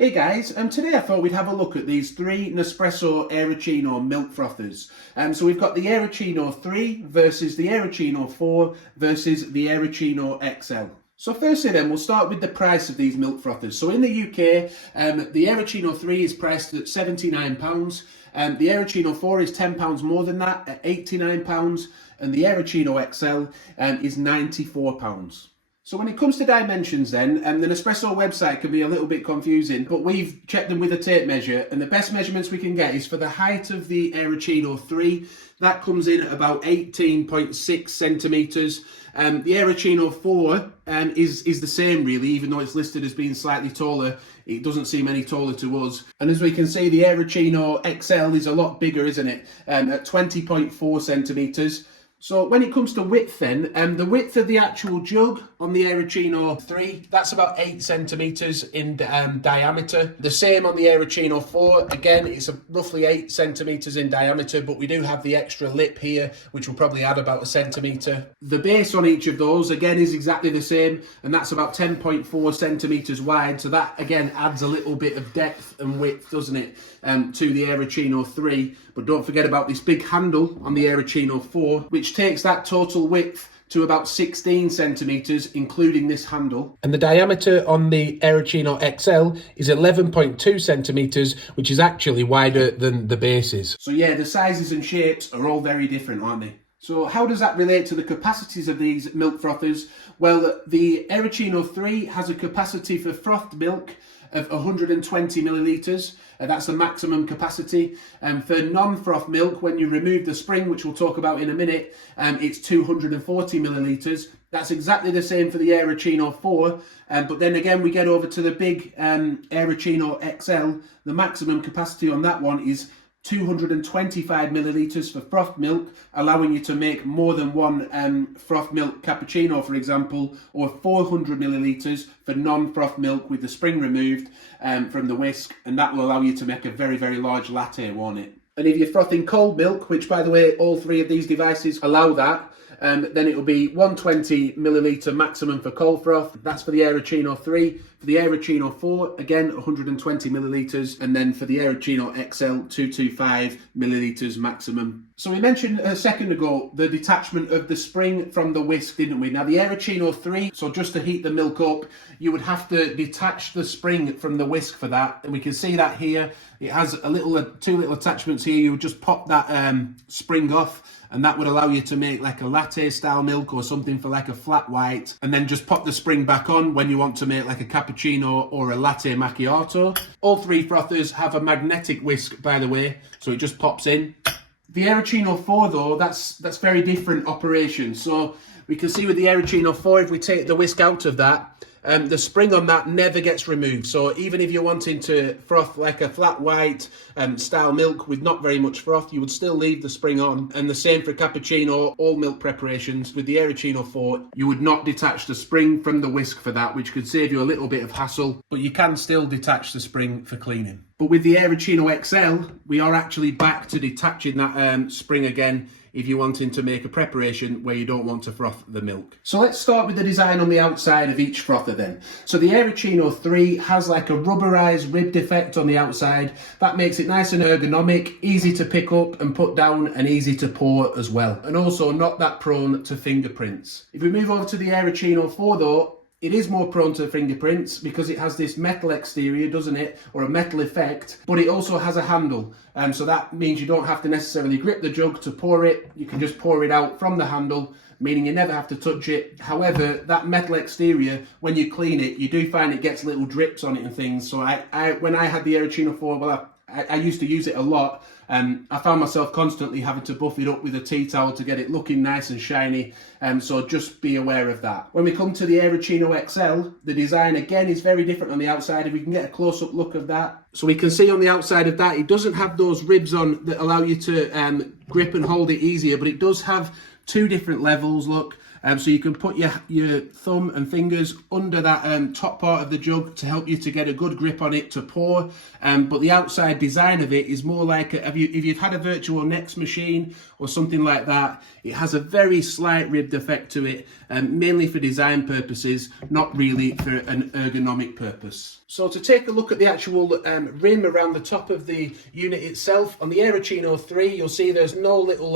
Hey guys, today I thought we'd have a look at these three Nespresso Aeroccino milk frothers. So we've got the Aeroccino 3 versus the Aeroccino 4 versus the Aeroccino XL. So firstly then, we'll start with the price of these milk frothers. So in the UK, the Aeroccino 3 is priced at £79. The Aeroccino 4 is £10 more than that at £89. And the Aeroccino XL is £94. So when it comes to dimensions then, the Nespresso website can be a little bit confusing, but we've checked them with a tape measure, and the best measurements we can get is for the height of the Aeroccino 3. That comes in at about 18.6 centimetres. The Aeroccino 4 is the same really, even though it's listed as being slightly taller. It doesn't seem any taller to us. And as we can see, the Aeroccino XL is a lot bigger, isn't it? At 20.4 centimetres. So when it comes to width then, the width of the actual jug on the Aeroccino 3, that's about 8 centimetres in diameter. The same on the Aeroccino 4, again, it's roughly 8 centimetres in diameter, but we do have the extra lip here, which will probably add about a centimetre. The base on each of those, again, is exactly the same, and that's about 10.4 centimetres wide, so that, again, adds a little bit of depth and width, doesn't it, to the Aeroccino 3. But don't forget about this big handle on the Aeroccino 4, which takes that total width to about 16 centimetres, including this handle. And the diameter on the Aeroccino XL is 11.2 centimetres, which is actually wider than the bases. So yeah, the sizes and shapes are all very different, aren't they? So how does that relate to the capacities of these milk frothers? Well, the Aeroccino 3 has a capacity for frothed milk of 120 millilitres. That's the maximum capacity. For non-froth milk, when you remove the spring, which we'll talk about in a minute, it's 240 millilitres. That's exactly the same for the Aeroccino 4. But then again, we get over to the big Aeroccino XL. The maximum capacity on that one is 225 millilitres for froth milk, allowing you to make more than one froth milk cappuccino, for example, or 400 millilitres for non-froth milk with the spring removed from the whisk, and that will allow you to make a very, very large latte, won't it? And if you're frothing cold milk, which by the way, all three of these devices allow that, then it will be 120 millilitre maximum for cold froth. That's for the Aeroccino 3. For the Aeroccino 4, again, 120 millilitres. And then for the Aeroccino XL, 225 millilitres maximum. So we mentioned a second ago the detachment of the spring from the whisk, didn't we? Now the Aeroccino 3, so just to heat the milk up, you would have to detach the spring from the whisk for that. And we can see that here. It has two little attachments here. You would just pop that spring off, and that would allow you to make like a latte style milk or something for like a flat white, and then just pop the spring back on when you want to make like a cappuccino or a latte macchiato. All three frothers have a magnetic whisk, by the way, so it just pops in. The Aeroccino 4 though, that's very different operation. So we can see with the Aeroccino 4, if we take the whisk out of that, the spring on that never gets removed. So even if you're wanting to froth like a flat white style milk with not very much froth, you would still leave the spring on. And the same for cappuccino, all milk preparations. With the Aeroccino 4, you would not detach the spring from the whisk for that, which could save you a little bit of hassle, but you can still detach the spring for cleaning. But with the Aeroccino XL, we are actually back to detaching that spring again if you're wanting to make a preparation where you don't want to froth the milk. So let's start with the design on the outside of each frother then. So the Aeroccino 3 has like a rubberized ribbed effect on the outside. That makes it nice and ergonomic, easy to pick up and put down, and easy to pour as well. And also not that prone to fingerprints. If we move over to the Aeroccino 4 though, it is more prone to fingerprints because it has this metal exterior, doesn't it? Or a metal effect, but it also has a handle. So that means you don't have to necessarily grip the jug to pour it. You can just pour it out from the handle, meaning you never have to touch it. However, that metal exterior, when you clean it, you do find it gets little drips on it and things. So when I had the Aeroccino 4, well, I used to use it a lot. I found myself constantly having to buff it up with a tea towel to get it looking nice and shiny. So just be aware of that. When we come to the Aeroccino XL, the design again is very different on the outside. If we can get a close-up look of that. So we can see on the outside of that, it doesn't have those ribs on that allow you to grip and hold it easier, but it does have two different levels, look. So you can put your thumb and fingers under that top part of the jug to help you to get a good grip on it to pour. But the outside design of it is more like, if you've had a Virtual Next machine or something like that, it has a very slight ribbed effect to it, mainly for design purposes, not really for an ergonomic purpose. So to take a look at the actual rim around the top of the unit itself, on the Aeroccino 3 you'll see there's no little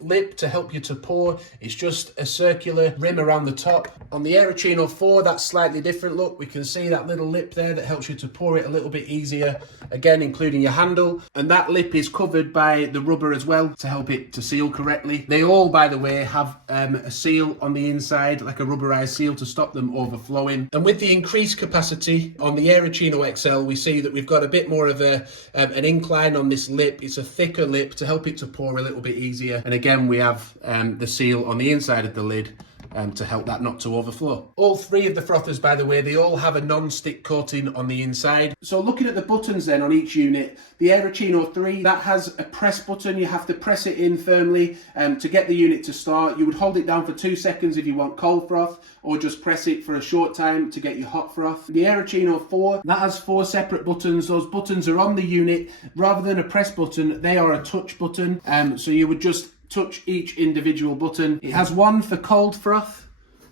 lip to help you to pour, it's just a circular rim around the top. On the Aeroccino 4 that's slightly different look, we can see that little lip there that helps you to pour it a little bit easier, again including your handle, and that lip is covered by the rubber as well to help it to seal correctly. They all, by the way, have a seal on the inside, like a rubberized seal to stop them overflowing. And with the increased capacity on the Aeroccino XL, we see that we've got a bit more of an incline on this lip. It's a thicker lip to help it to pour a little bit easier. And again, we have the seal on the inside of the lid to help that not to overflow. All three of the frothers, by the way, they all have a non-stick coating on the inside. So looking at the buttons then on each unit, the Aeroccino 3, that has a press button. You have to press it in firmly to get the unit to start. You would hold it down for 2 seconds if you want cold froth, or just press it for a short time to get your hot froth. The Aeroccino 4, that has 4 separate buttons. Those buttons are on the unit. Rather than a press button, they are a touch button. So you would just touch each individual button. It has one for cold froth,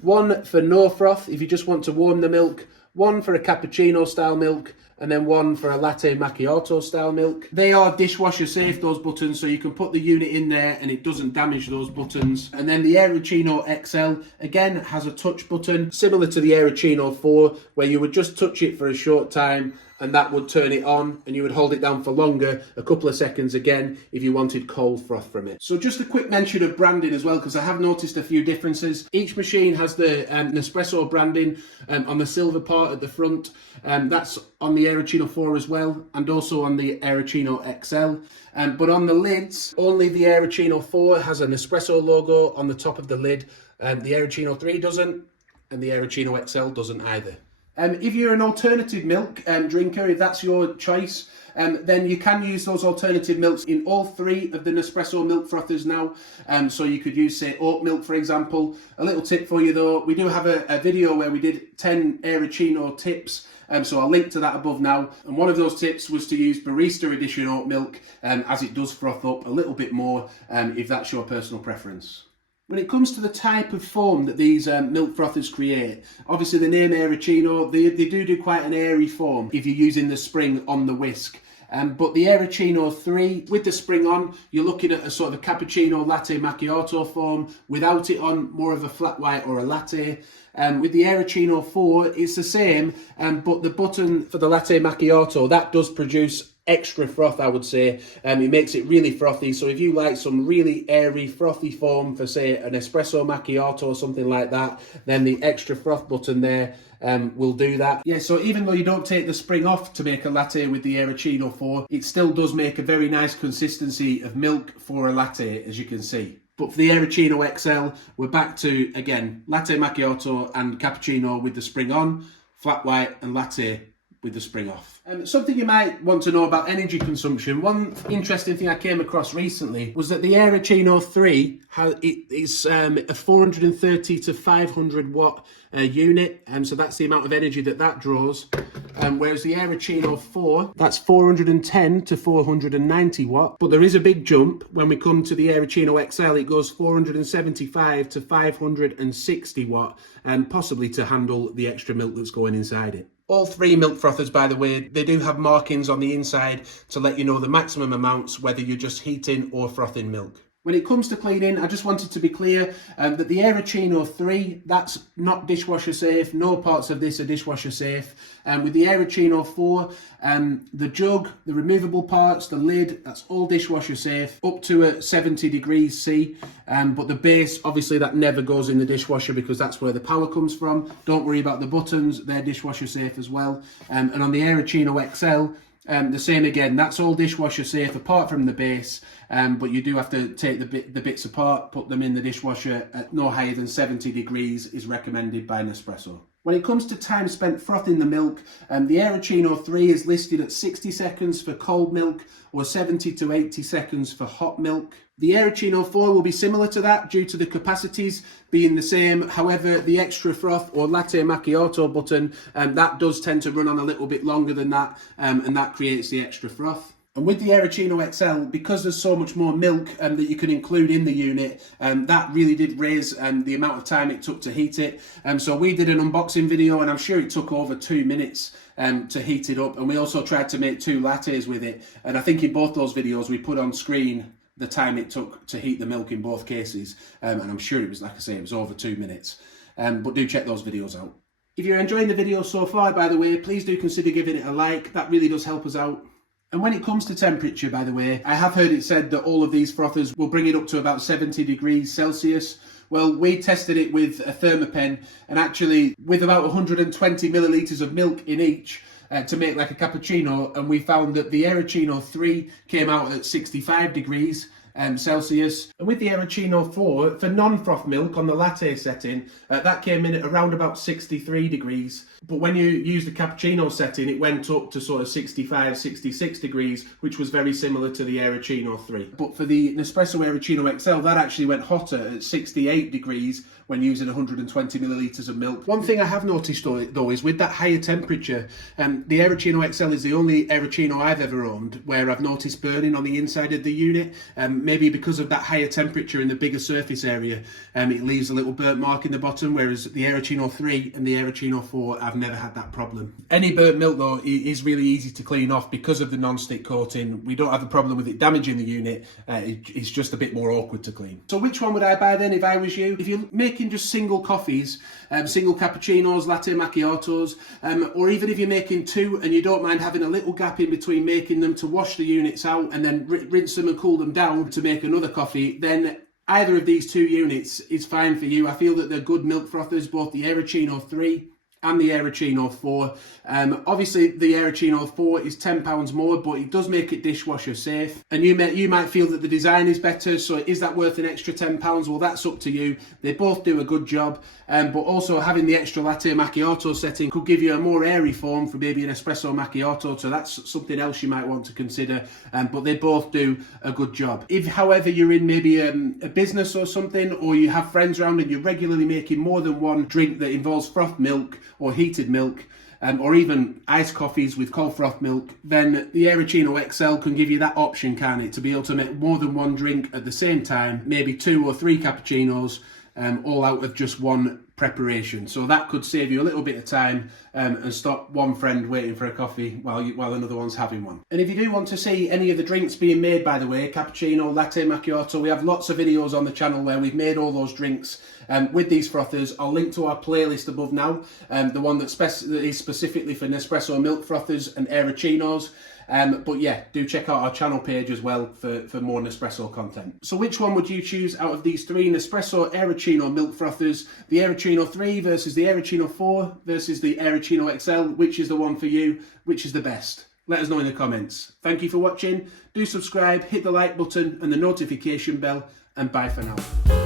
one for no froth if you just want to warm the milk, one for a cappuccino style milk, and then one for a latte macchiato style milk. They are dishwasher safe, those buttons, so you can put the unit in there and it doesn't damage those buttons. And then the Aeroccino XL, again, has a touch button, similar to the Aeroccino 4, where you would just touch it for a short time and that would turn it on, and you would hold it down for longer, a couple of seconds again, if you wanted cold froth from it. So just a quick mention of branding as well, because I have noticed a few differences. Each machine has the Nespresso branding on the silver part at the front. That's on the Aeroccino 4 as well, and also on the Aeroccino XL. But on the lids, only the Aeroccino 4 has an Nespresso logo on the top of the lid. The Aeroccino 3 doesn't, and the Aeroccino XL doesn't either. If you're an alternative milk drinker, if that's your choice, then you can use those alternative milks in all 3 of the Nespresso milk frothers now. So you could use, say, oat milk, for example. A little tip for you though, we do have a video where we did 10 Aeroccino tips. So I'll link to that above now. And one of those tips was to use Barista edition oat milk, as it does froth up a little bit more, if that's your personal preference. When it comes to the type of foam that these milk frothers create, obviously the name Aeroccino, they do quite an airy foam if you're using the spring on the whisk. But the Aeroccino 3, with the spring on, you're looking at a sort of a cappuccino latte macchiato foam. Without it on, more of a flat white or a latte. With the Aeroccino 4, it's the same, but the button for the latte macchiato, that does produce extra froth, I would say. It makes it really frothy. So if you like some really airy, frothy foam for, say, an espresso macchiato or something like that, then the extra froth button there will do that. Yeah, so even though you don't take the spring off to make a latte with the Aeroccino 4, it still does make a very nice consistency of milk for a latte, as you can see. But for the Aeroccino XL, we're back to, again, latte macchiato and cappuccino with the spring on, flat white and latte with the spring off. Something you might want to know about energy consumption, one interesting thing I came across recently was that the Aeroccino 3 it's a 430 to 500 watt unit, so that's the amount of energy that draws. Whereas the Aeroccino 4, that's 410 to 490 watt. But there is a big jump when we come to the Aeroccino XL. It goes 475 to 560 watt, and possibly to handle the extra milk that's going inside it. All 3 milk frothers, by the way, they do have markings on the inside to let you know the maximum amounts, whether you're just heating or frothing milk. When it comes to cleaning, I just wanted to be clear that the Aeroccino 3, that's not dishwasher safe. No parts of this are dishwasher safe. With the Aeroccino 4, the jug, the removable parts, the lid, that's all dishwasher safe, up to 70 degrees C. But the base, obviously, that never goes in the dishwasher because that's where the power comes from. Don't worry about the buttons, they're dishwasher safe as well. And on the Aeroccino XL, the same again, that's all dishwasher safe apart from the base, but you do have to take the bits apart, put them in the dishwasher at no higher than 70 degrees is recommended by Nespresso. When it comes to time spent frothing the milk, the Aeroccino 3 is listed at 60 seconds for cold milk or 70 to 80 seconds for hot milk. The Aeroccino 4 will be similar to that due to the capacities being the same. However, the extra froth or latte macchiato button, that does tend to run on a little bit longer than that, and that creates the extra froth. And with the Aeroccino XL, because there's so much more milk that you can include in the unit, that really did raise the amount of time it took to heat it. So we did an unboxing video, and I'm sure it took over 2 minutes to heat it up. And we also tried to make 2 lattes with it. And I think in both those videos, we put on screen the time it took to heat the milk in both cases. And I'm sure it was, like I say, it was over 2 minutes. But do check those videos out. If you're enjoying the video so far, by the way, please do consider giving it a like. That really does help us out. And when it comes to temperature, by the way, I have heard it said that all of these frothers will bring it up to about 70 degrees Celsius. Well, we tested it with a thermopen, and actually with about 120 millilitres of milk in each to make like a cappuccino, and we found that the Aeroccino 3 came out at 65 degrees Celsius. And with the Aeroccino 4, for non-froth milk on the latte setting, that came in at around about 63 degrees. But when you use the cappuccino setting, it went up to sort of 65, 66 degrees, which was very similar to the Aeroccino 3. But for the Nespresso Aeroccino XL, that actually went hotter at 68 degrees when using 120 millilitres of milk. One thing I have noticed though is with that higher temperature, the Aeroccino XL is the only Aeroccino I've ever owned where I've noticed burning on the inside of the unit. Maybe because of that higher temperature in the bigger surface area, it leaves a little burnt mark in the bottom, whereas the Aeroccino 3 and the Aeroccino 4, I've never had that problem. Any burnt milk though is really easy to clean off because of the non-stick coating. We don't have a problem with it damaging the unit, it's just a bit more awkward to clean. So which one would I buy then if I was you? If you're making just single coffees, single cappuccinos, latte macchiatos, or even if you're making 2 and you don't mind having a little gap in between making them to wash the units out and then rinse them and cool them down to make another coffee, then either of these 2 units is fine for you. I feel that they're good milk frothers, both the Aeroccino 3 and the Aeroccino 4. Obviously the Aeroccino 4 is £10 more, but it does make it dishwasher safe. And you might feel that the design is better, so is that worth an extra £10? Well, that's up to you. They both do a good job, but also having the extra latte macchiato setting could give you a more airy form for maybe an espresso macchiato, so that's something else you might want to consider, but they both do a good job. If, however, you're in maybe a business or something, or you have friends around and you're regularly making more than one drink that involves froth milk or heated milk, or even iced coffees with cold froth milk, then the Aeroccino XL can give you that option, can't it? To be able to make more than one drink at the same time, maybe 2 or 3 cappuccinos, all out of just one preparation. So that could save you a little bit of time and stop one friend waiting for a coffee while another one's having one. And if you do want to see any of the drinks being made, by the way, cappuccino, latte macchiato, we have lots of videos on the channel where we've made all those drinks with these frothers. I'll link to our playlist above now, the one that is specifically for Nespresso milk frothers and Aeroccinos. But yeah, do check out our channel page as well for more Nespresso content. So which one would you choose out of these 3 Nespresso Aeroccino milk frothers? The Aeroccino 3 versus the Aeroccino 4 versus the Aeroccino XL? Which is the one for you? Which is the best? Let us know in the comments. Thank you for watching. Do subscribe, hit the like button and the notification bell, and bye for now.